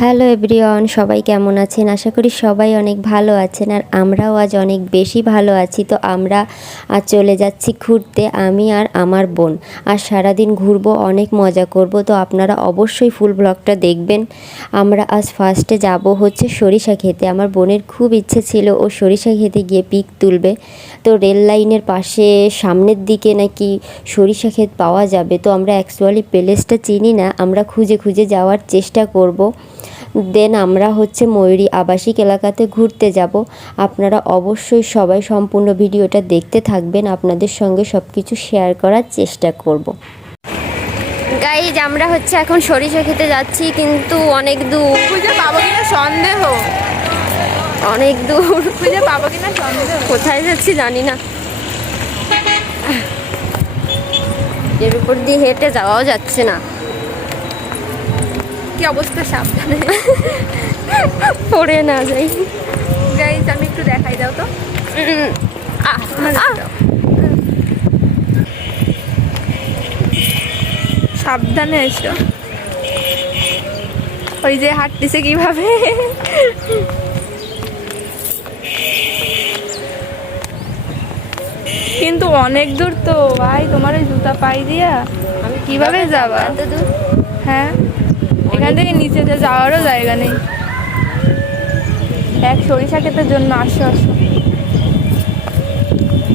Hello everyone, সবাই কেমন আছেন? আশা করি সবাই অনেক ভালো আছেন আর আমরাও আজ অনেক বেশি ভালো আছি। তো আমরা আজ চলে যাচ্ছি ঘুরতে, আমি আর আমার বোন। আর সারাদিন ঘুরবো, অনেক মজা করব। তো আপনারা অবশ্যই ফুল ব্লগটা দেখবেন। আমরা আজ ফার্স্টে যাব হচ্ছে সরিষা খেতে। আমার বোনের খুব ইচ্ছে ছিল ও সরিষা খেতে গিয়ে পিক তুলবে। তো রেল লাইনের পাশে সামনের দিকে নাকি সরিষা ক্ষেত পাওয়া যাবে। তো আমরা অ্যাকচুয়ালি প্লেসটা চিনি না, আমরা খুঁজে খুঁজে যাওয়ার চেষ্টা করব। দেন আমরা হচ্ছে ময়ূরী আবাসিক এলাকাতে ঘুরতে যাব। আপনারা অবশ্যই সবাই সম্পূর্ণ ভিডিওটা দেখতে থাকবেন, আপনাদের সঙ্গে সব কিছু শেয়ার করার চেষ্টা করব। গাইজ, আমরা হচ্ছে এখন সরিষা খেতে যাচ্ছি, কিন্তু অনেক দূর। খুঁজে পাবো কিনা সন্দেহ, অনেক দূর। খুঁজে পাবো কিনা সন্দেহ। কোথায় যাচ্ছি জানি না, এর উপর দিয়ে হেঁটে যাওয়াও যাচ্ছে না। কি অবস্থা, সাবধানে পড়ে না যাই। গাইজ, আমি একটু দেখাই দাও তো। সাবধানে এসো। ওই যে হাঁটতেছে কিভাবে। কিন্তু অনেক দূর তো ভাই, তোমার ওই জুতা পাই দিয়া আমি কিভাবে যাবা? এত দূর? হ্যাঁ, এখান থেকে নিচেতে যাওয়ারও জায়গা নেই। এক সরিষা ক্ষেতের জন্য আসো আসো।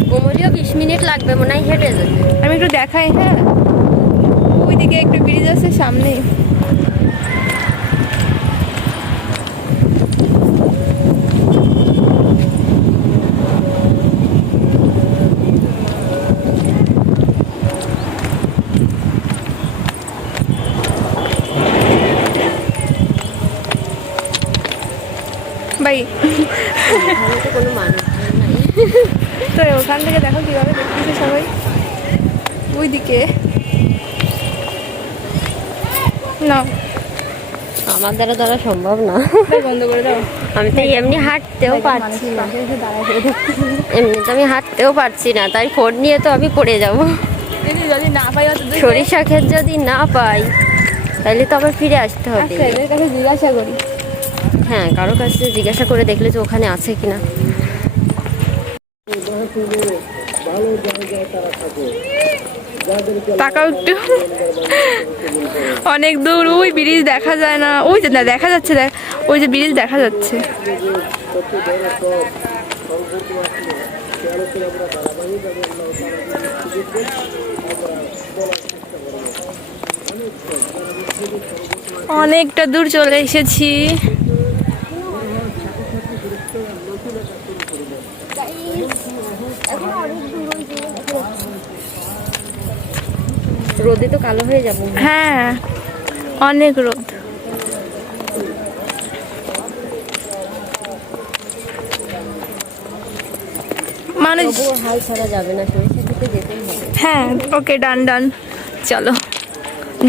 কোমরেও 20 মিনিট লাগবে মনে হয় হেঁটে যেতে। আমি একটু দেখাই। হ্যাঁ, ওইদিকে একটু ব্রিজ আছে সামনেই। ভাই এখানে তো কোনো মানুষ নাই। তো ওখান থেকে দেখো কিভাবে দেখতেছে সবাই ওইদিকে। না, আমার দ্বারা সম্ভব না। বন্ধ করে দাও। আমি তো এমনি হাঁটতেও পারছি না, এমনি তো আমি হাঁটতেও পারছি না, তাই ফোন নিয়ে তো আমি পড়ে যাব। যদি না পাই সরিষা ক্ষেত যদি না পাই তাহলে তো আবার ফিরে আসতে হবে। এদের কাছে জিজ্ঞাসা করি। হ্যাঁ, কারো কাছে জিজ্ঞাসা করে দেখলে যে ওখানে আছে কিনা। তাকাও একটু, অনেক দূর। ওই ব্রিজ দেখা যায় না, ওই যে না দেখা যাচ্ছে, ওই যে ব্রিজ দেখা যাচ্ছে। অনেকটা দূর চলে এসেছি। রোদে তো কালো হয়ে যাবো। হ্যাঁ, অনেক রোদ। মানুষ হাল ছাড়া যাবে না, সরিষা খেতে যেতেই হবে। হ্যাঁ, ওকে, ডান ডান, চলো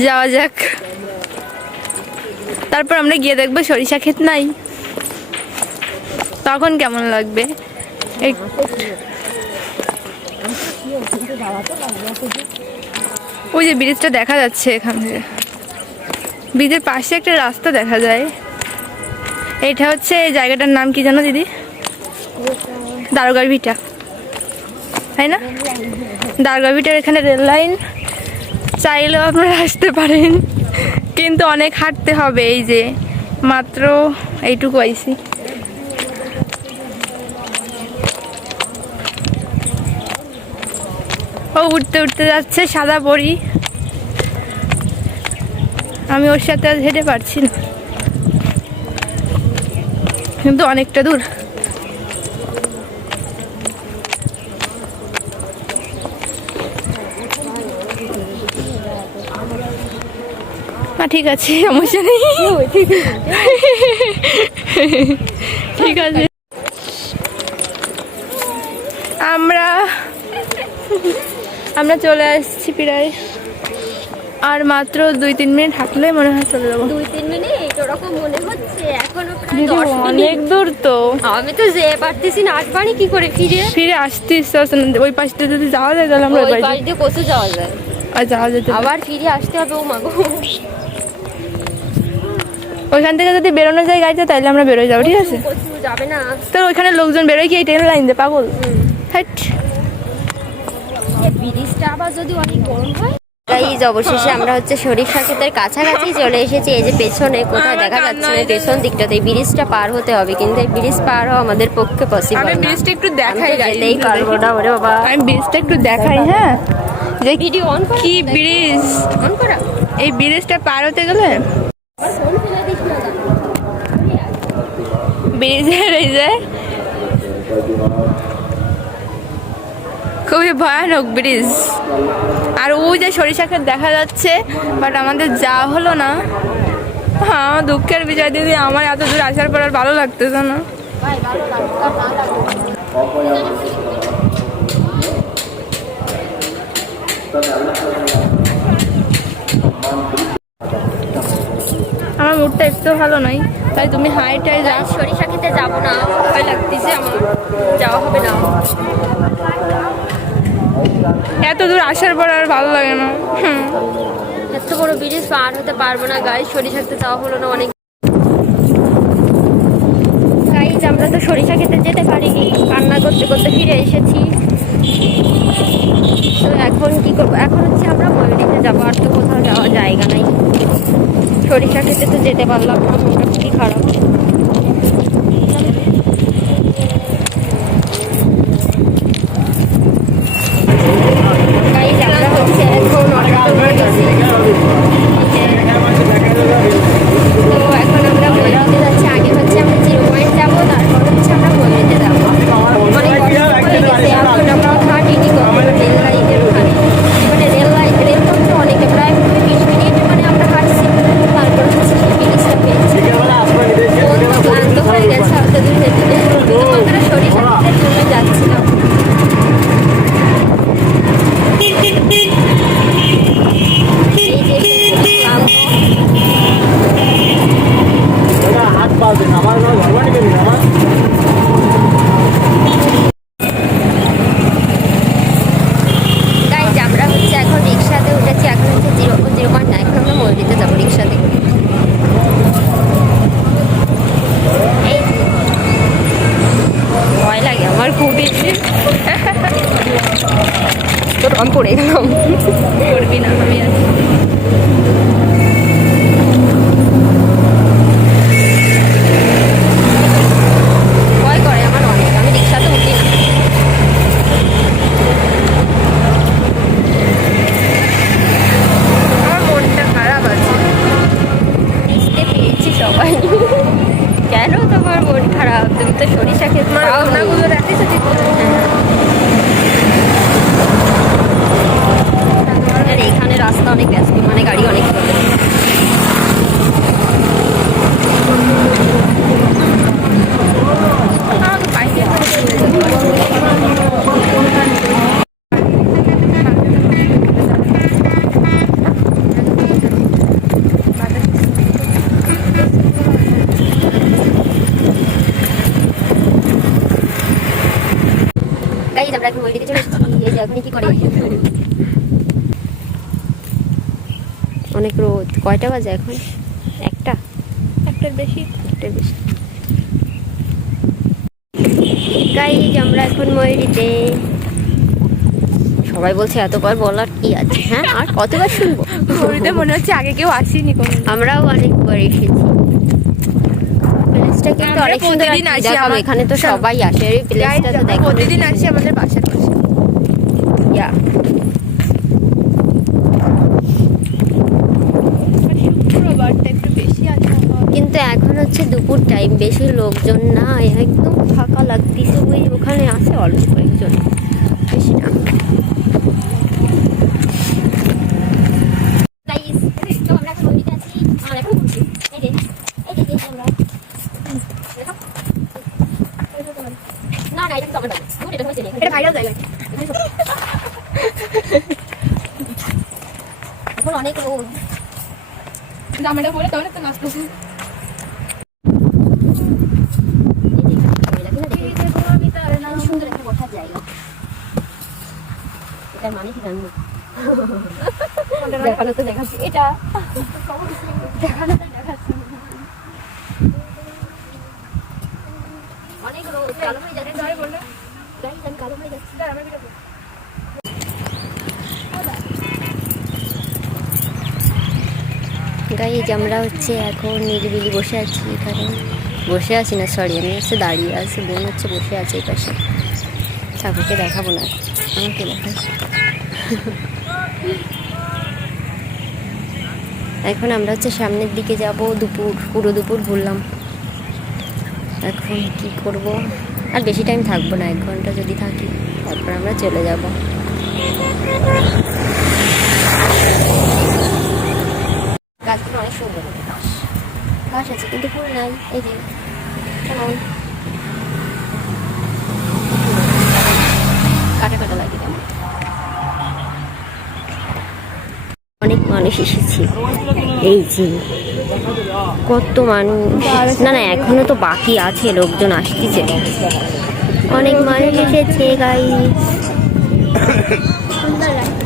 যাওয়া যাক। তারপর আমরা গিয়ে দেখবো সরিষা ক্ষেত নাই, তখন কেমন লাগবে। ওই যে ব্রিজটা দেখা যাচ্ছে এখান থেকে, ব্রিজের পাশে একটা রাস্তা দেখা যায়। এটা হচ্ছে এই জায়গাটার নাম কি জানো দিদি? দারোগার ভিটা, তাই না? দারোগার ভিটার এখানে রেল লাইন। চাইলেও আপনারা আসতে পারেন, কিন্তু অনেক হাঁটতে হবে। এই যে মাত্র এইটুকু আইছি। ও উঠতে উঠতে যাচ্ছে সাদা পরি, আমি ওর সাথে আজ হেঁটে পারছি না, কিন্তু অনেকটা দূর। ঠিক আছে, সমস্যা নেই। ঠিক আছে, আমরা চলে আসছি প্রায়। আর মাত্র 2-3 মিনিট হাঁটলে মনে হয় চলে যাবো। 2-3 মিনিট ওরকম মনে হচ্ছে, এখনো প্রায় দিদি 10 মিনিট। অনেক দূর তো, আমি তো যেতে পারতেছি না। আসবানি কি করে ফিরে আসতে ইচ্ছা হচ্ছে না। ওই পাশ দিয়ে যদি যাওয়া যায় তাহলে আমরা ওই পাশ দিয়ে কোথাও যাওয়া যায়, আর যাওয়া যেতে আবার ফিরে আসতে হবে। ও মাগো, ওইখান থেকে যদি বেরোনো যায় গাড়িতে তাহলে আমরা বেরোয় যাবো, ঠিক আছে? যাবে না, তো ওইখানে লোকজন বেরোয় কি এই ট্রেন লাইন দিয়ে, পাগল? হ্যাট। ব্রিজটা আবার যদি অনেক গরম হয়। গাইজ অবশেষে আমরা হচ্ছে সরিষা ক্ষেতের কাছাকাছি চলে এসেছি। এই যে পেছনে কোথায় দেখা যাচ্ছে না, পেছন দিকটাতে এই ব্রিজটা পার হতে হবে, কিন্তু এই ব্রিজ পার হওয়া আমাদের পক্ষে পসিবল আমি না। ব্রিজটা একটু দেখাই, যেতেই পারবো না, ওরে বাবা। আমি ব্রিজটা একটু দেখাই। হ্যাঁ, যে ভিডিও অন কর, কি ব্রিজ, অন করা। এই ব্রিজটা পার হতে গেলে ব্রিজের এই যে খুবই ভয়ানক ব্রিজ। আর ওই যে সরিষা ক্ষেত দেখা যাচ্ছে, বাট আমাদের যাওয়া হলো না। হ্যাঁ, দুঃখের বিষয় দিদি, আমার এত দূর আসার পর আর ভালো লাগতেছে না। আমার মুডটা একটু ভালো নয়, তাই তুমি হাইটাই যা। সরিষা খেতে যাবো না, ভয় লাগতেছে আমার, যাওয়া হবে না। এত দূর আসার পর আর ভালো লাগে না। এত বড় ব্রিজ পার হতে পারবো না গাইজ, সরিষা খেতে যাওয়া হলো না অনেক। গাইজ আমরা তো সরিষা খেতে যেতে পারিনি, কান্না করতে করতে ফিরে এসেছি। তো এখন কি করবো, এখন হচ্ছে আমরা ময়ূরীতে যাবো, আর তো কোথাও যাওয়ার জায়গা নাই। সরিষা খেতে তো যেতে পারলাম না, মনটা খুবই খারাপ। গাইজ আমরা হচ্ছে এখন অটো করে গেছি। তো এখন আমরা ময়ূরীতে যাচ্ছি। আগে হচ্ছে আমরা জিরো পয়েন্ট যাবো, তারপর হচ্ছে আমরা ময়ূরীতে যাবো। অনেক কষ্ট হয়ে গেছে, এখন আমরা হাঁটিনি কখনো রেল লাইনের ওখানে, মানে রেলপথে অনেকে প্রায় 20 মিনিট মানে আমরা হাঁটছি, তারপর হচ্ছে সেই ব্রিজটা পেয়েছি। মন তো ক্লান্ত হয়ে গেছে অত দূর যেতে, কিন্তু আমরা সরিষা ক্ষেতের জন্য যাচ্ছিলাম। এই যে ক্লান্ত। গাইজ আমরা হচ্ছে এখন রিক্সাতে উঠেছি, এখন হচ্ছে জিরো পয়েন্ট না, এখন আমরা ময়ূরীতে যাবো রিক্সাতে করে। এই ভয় লাগে আমার খুবই, তোর আমি পড়ে গেলাম। করবি না, আমি আছি। ভয় করে আমার অনেক, আমি রিক্সাতে উঠি না। আমার মনটা খারাপ আছে। বুঝতে পেরেছি সবাই। কেন তোমার মন খারাপ, তুমি তো সরিষা ক্ষেত আমার ভাবনাগুলো রাখিস ঠিক করে। আর এখানে রাস্তা অনেক ব্যস্ত, মানে গাড়ি অনেক চলে। আমাকে পাইতে গাইজ আমরা এখন ময়ূরীতে চলে এসেছি। এই যে এখন কি করে, অনেক রোদ। কয়টা বাজে এখন? একটার বেশি। গাইজ আমরা এখন ময়ূরীতে। সবাই বলছে এতবার বলার কি আছে, হ্যাঁ আর কতবার শুনবো। ঘুরতে মনে হচ্ছে আগে কেউ আসেনি কোনো। আমরাও অনেকবার এসেছি। প্লেসটা কিন্তু আমরা অনেক সুন্দর। প্রতিদিন আসি, দেখাবো, এখানে তো সবাই আসে, এই প্লেসটা তো দেখো। প্রতিদিন আসি আমাদের বাসার পাশে। ইয়া শুক্রবারটা একটু বেশি আছে, কিন্তু এখন হচ্ছে দুপুর টাইম, বেশি লোকজন না, একদম ফাঁকা লাগতেছে। ওই ওখানে আছে অল্প কয়েকজন, বেশি না। এটা ভাইরাল জায়গা। এখন অনেক রোদ। জামাটা পরে তখন একটা নাচতেছি। সুন্দর একটা বসার জায়গা, এটার মানে কি জানবো। দেখানো তো দেখাচ্ছি, এটা দেখানো তো দেখাচ্ছি। গাইজ আমরা হচ্ছে এখন নিরিবিলি বসে আছি এখানে, বসে আছি না সরি, আমি হচ্ছে দাঁড়িয়ে আছি, বোন হচ্ছে বসে আছে এই পাশে। ঠাকুরকে দেখাবো না, আমাকে দেখাই। এখন আমরা হচ্ছে সামনের দিকে যাব, পুরো দুপুর ঘুরলাম। এখন কি করব, আর বেশি টাইম থাকবো না, 1 ঘন্টা যদি থাকি তারপর আমরা চলে যাব। গাছগুলো অনেক সুন্দর, ঘাস আছে কিন্তু ফুল নাই। এই যে কেমন কাটা কাটা লাগে, কেমন অনেক মানুষ এসেছে। এই যে কত মানুষ, না না এখনো তো বাকি আছে, লোকজন আসতেছে, অনেক মানুষ এসেছে গাইস। সুন্দর লাগছে।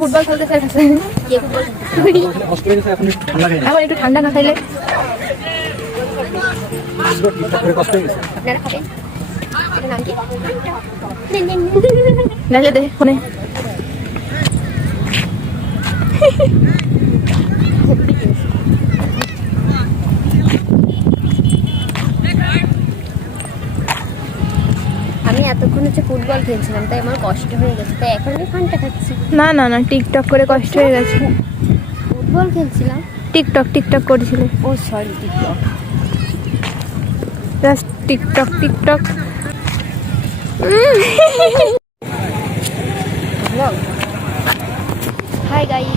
ফুটবল খেলতে চাইছে, এখন একটু ঠান্ডা না খাইলে নাহলে দে ফোনে। আমি এতক্ষণ হচ্ছে ফুটবল খেলছিলাম, তাই আমার কষ্ট হয়ে গেছে, তাই এখন আমি ফান্টা খাচ্ছি। না না না, টিকটক করে কষ্ট হয়ে গেছে। ফুটবল খেলছিলাম, টিকটক করেছিল। ও sorry, TikTok, just TikTok. Hi guys,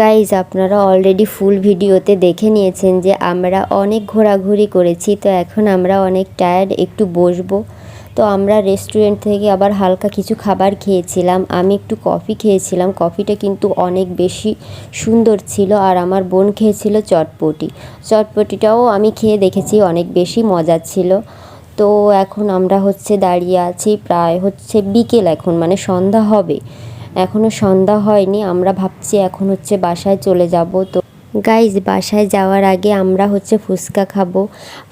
guys আপনারা অলরেডি ফুল ভিডিওতে দেখে নিয়েছেন যে আমরা অনেক ঘোরাঘুরি করেছি, তো এখন আমরা অনেক টায়ার্ড, একটু বসবো। তো আমরা রেস্টুরেন্ট থেকে আবার হালকা কিছু খাবার খেয়েছিলাম, আমি একটু কফি খেয়েছিলাম, কফিটা কিন্তু অনেক বেশি সুন্দর ছিল। আর আমার বোন খেয়েছিল চটপটিটাও আমি খেয়ে দেখেছি, অনেক বেশি মজা ছিল। তো এখন আমরা হচ্ছে দাঁড়িয়ে আছি, প্রায় হচ্ছে বিকেল, এখন মানে সন্ধ্যা হবে, এখনও সন্ধ্যা হয়নি। আমরা ভাবছি এখন হচ্ছে বাসায় চলে যাব। তো গাইজ বাসায় যাওয়ার আগে আমরা ফুচকা খাবো।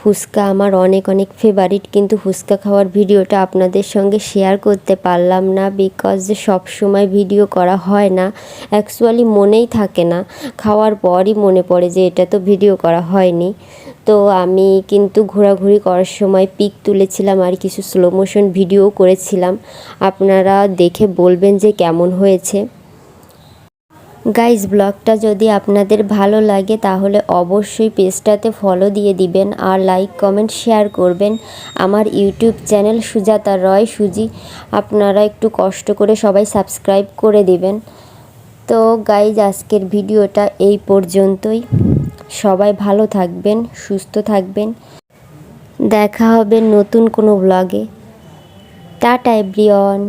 ফুচকা আমার অনেক অনেক ফেভারিট, কিন্তু ফুচকা খাওয়ার ভিডিওটা আপনাদের সঙ্গে শেয়ার করতে পারলাম না, বিকজ সব সময় ভিডিও করা হয় না। অ্যাকচুয়ালি মনেই থাকে না, খাওয়ার পরই মনে পড়ে যে এটা তো ভিডিও করা হয়নি। তো আমি কিন্তু ঘোরাঘুরি করার সময় পিক তুলেছিলাম আর কিছু স্লো মোশন ভিডিও করেছিলাম। আপনারা দেখে বলবেন যে কেমন হয়েছে। গাইজ ব্লগটা যদি আপনাদের ভালো লাগে তাহলে অবশ্যই পেজটাতে ফলো দিয়ে দিবেন আর লাইক কমেন্ট শেয়ার করবেন। আমার ইউটিউব চ্যানেল সুজাতা রয় সুজি, আপনারা একটু কষ্ট করে সবাই সাবস্ক্রাইব করে দিবেন। তো গাইজ আজকের ভিডিওটা এই পর্যন্তই। সবাই ভালো থাকবেন, সুস্থ থাকবেন। দেখা হবে নতুন কোনো ব্লগে। Tata everyone.